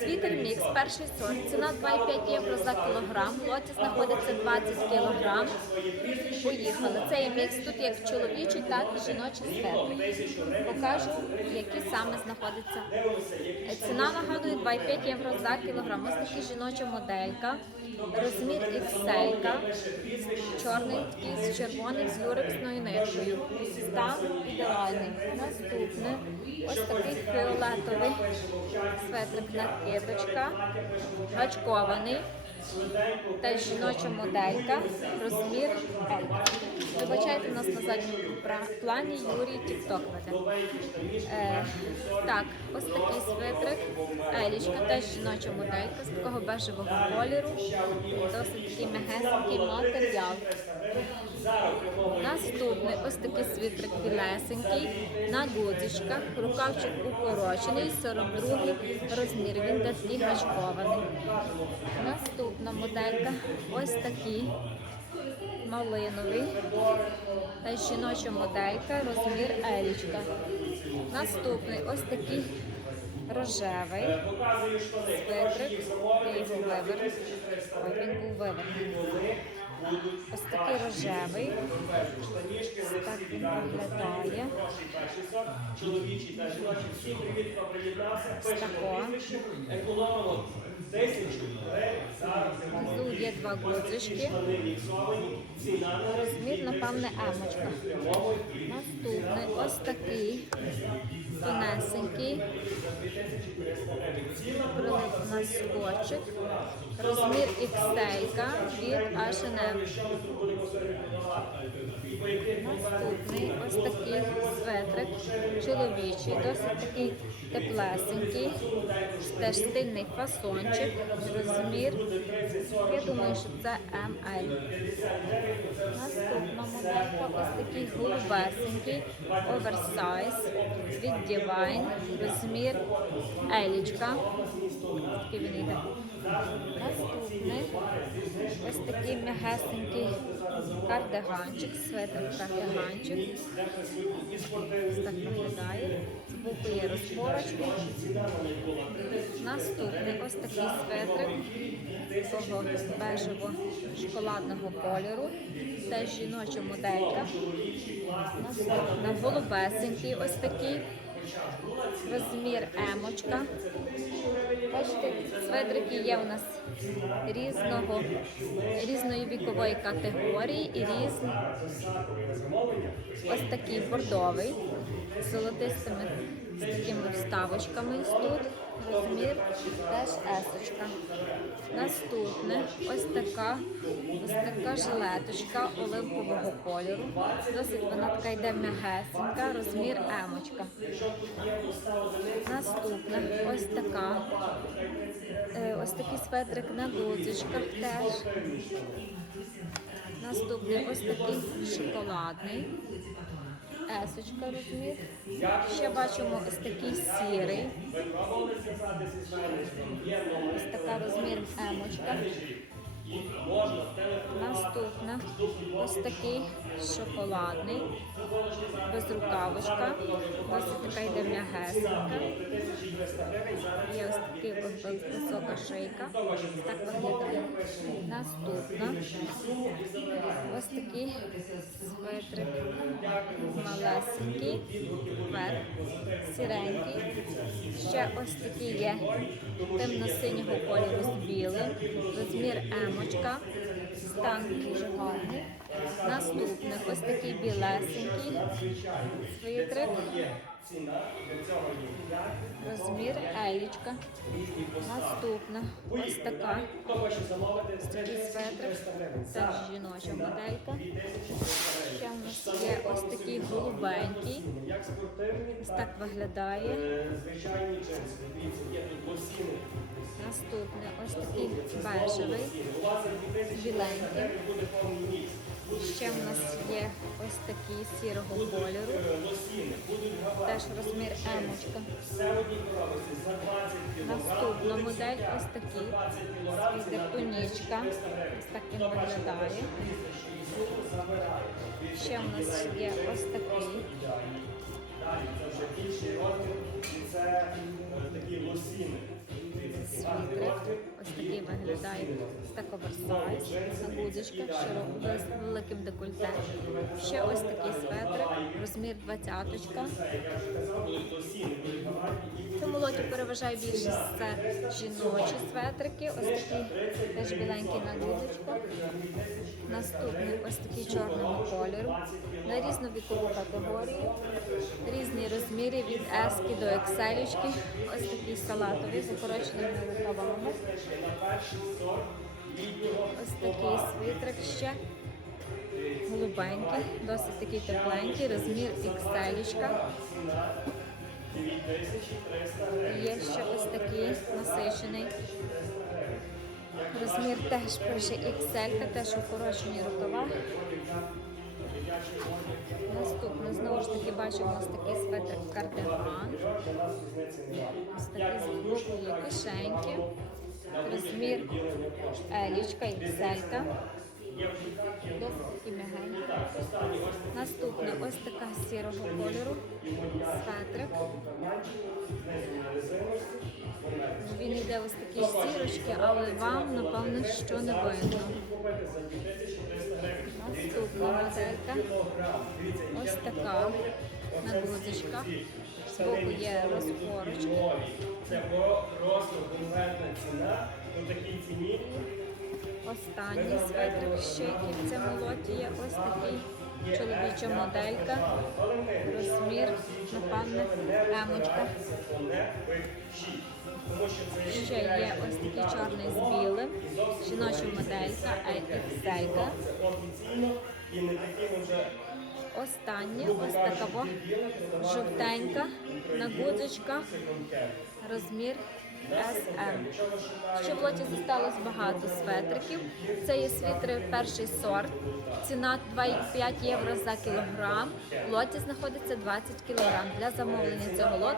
Світер мікс, перший сорт. Ціна 2,5 євро за кілограм. В лоті знаходиться 20 кілограм. Поїхали. Цей мікс тут як чоловічий, так і жіночий светр. Покажу, які саме знаходяться. Ціна нагадує 2,5 євро за кілограм. Ось така жіноча моделька. Розмір XL, чорний з червоним з люрексною ниткою. Стан ідеальний. Наступне ось такий фіолетовий светрик накидочка, гачкований. Теж жіноча моделька, розмір L. Вибачайте, у нас на задньому плані Юрій Тікток веде. Е, так, ось такий свитрик, Елічка, теж жіноча моделька з такого бежевого кольору. Досить такий мягесенький матеріал. Наступний ось такий свитрик білесенький на гудзичках, рукавчик укорочений, 42 розмір, він такий гачкований. Наступна моделька ось такий малиновий. Та жіноча моделька, розмір Елічка. Наступний ось такий рожевий свитрик. Його виверну. Ой, він був вивернений. Такий рожевий. Так він виглядає. Чоловічий та приєднався. Тако. Економимо. Зараз є два на Розмір, напевне, емочка. Наступний ось такий тонесенький. Прилип на скотчик. Розмір XL від H&M. Наступний ось такий светрик чоловічий, досить такий теплесенький, теж стильний фасончик, розмір. Я думаю, що це ML. Наступна моделька ось такий голубесенький оверсайз від Divine, розмір Елічка. Такий він йде. Наступний ось такий м'ягесенький кардиганчик, светр кардиганчик. Ось так виглядає. Збоку є розпорочки. Наступний ось такий светрик такого бежево шоколадного кольору. Це жіноча моделька. Наступна голубесенький ось такий. Розмір емочка. Бачите, сведрики є у нас різного, різної вікової категорії і різні. Ось такий бордовий з золотистими з такими вставочками тут. Розмір теж есочка. Наступне ось така ось така жилеточка оливкового кольору. Досить вона така йде м'ягесенька, розмір емочка. Наступна ось така. Е, Ось такий светрик на гудзичках теж. Наступний ось такий шоколадний. Есочка розмір. Ще бачимо ось такий сірий. Ось така розмір емочка. Наступна ось такий шоколадний, безрукавочка. Досить така йде м'ягесенька. Є ось такий висока шийка. Так виглядає. Наступна ось такий светрик малесенький, вверх, сіренький. Ще ось такий є темно-синього кольору з білим. Розмір емочка. Стан дуже. Наступний ось такий білесенький свитрик. Розмір елічка. Наступна ось така. Ось такий светрик. Теж жіноча моделька. Ще в нас є ось такий голубенький. Ось так виглядає. Наступний ось такий бежевий, У вас за 2000 біленький. Ще в нас є ось такий сірого кольору. Лосіни. Теж розмір емочка. Все в одній коробці за 20 кг. Наступна модель ось такий. Світер тунічка. Ось так він виглядає. Ще в нас є ось такий. Це вже більший розмір. І це літрів. Ось такий виглядає так оверсайз, на гудзичках, з великим декольте. Ще ось такий светрик, розмір 20 Лоті переважає більшість це жіночі светрики, ось такі теж біленькі на гудзичку. Наступний ось такий чорного кольору на різну вікову категорію, різні розміри від S до XL. Ось такий салатовий з укороченими рукавами. Ось такий свитрик ще. Голубенький, досить такий тепленький, розмір XL. Є ще ось такий насичений. Розмір теж пише XL, теж укорочені рукава. Наступне, знову ж таки, бачимо ось такий светр кардиган. Ось такий з є кишеньки. Розмір елічка, XL. Досить такі м'ягенькі. Наступне ось така сірого кольору. Светрик. Він йде ось такі сірочки, але вам, напевно, що не видно. Наступна моделька. Ось така на гудзичках. Збоку є розпорочки. Це просто конкретна ціна у такій ціні. Останній светрик ще який в цьому лоті є ось такий чоловіча моделька. Розмір, напевне, емочка. Ще є ось такий чорний з білим. Жіноча моделька, XL. Останнє ось така жовтенька на гудзочках, Розмір SM. Ще в лоті зосталось багато светриків. Це є світри перший сорт. Ціна 2,5 євро за кілограм. В лоті знаходиться 20 кілограм. Для замовлення цього лоту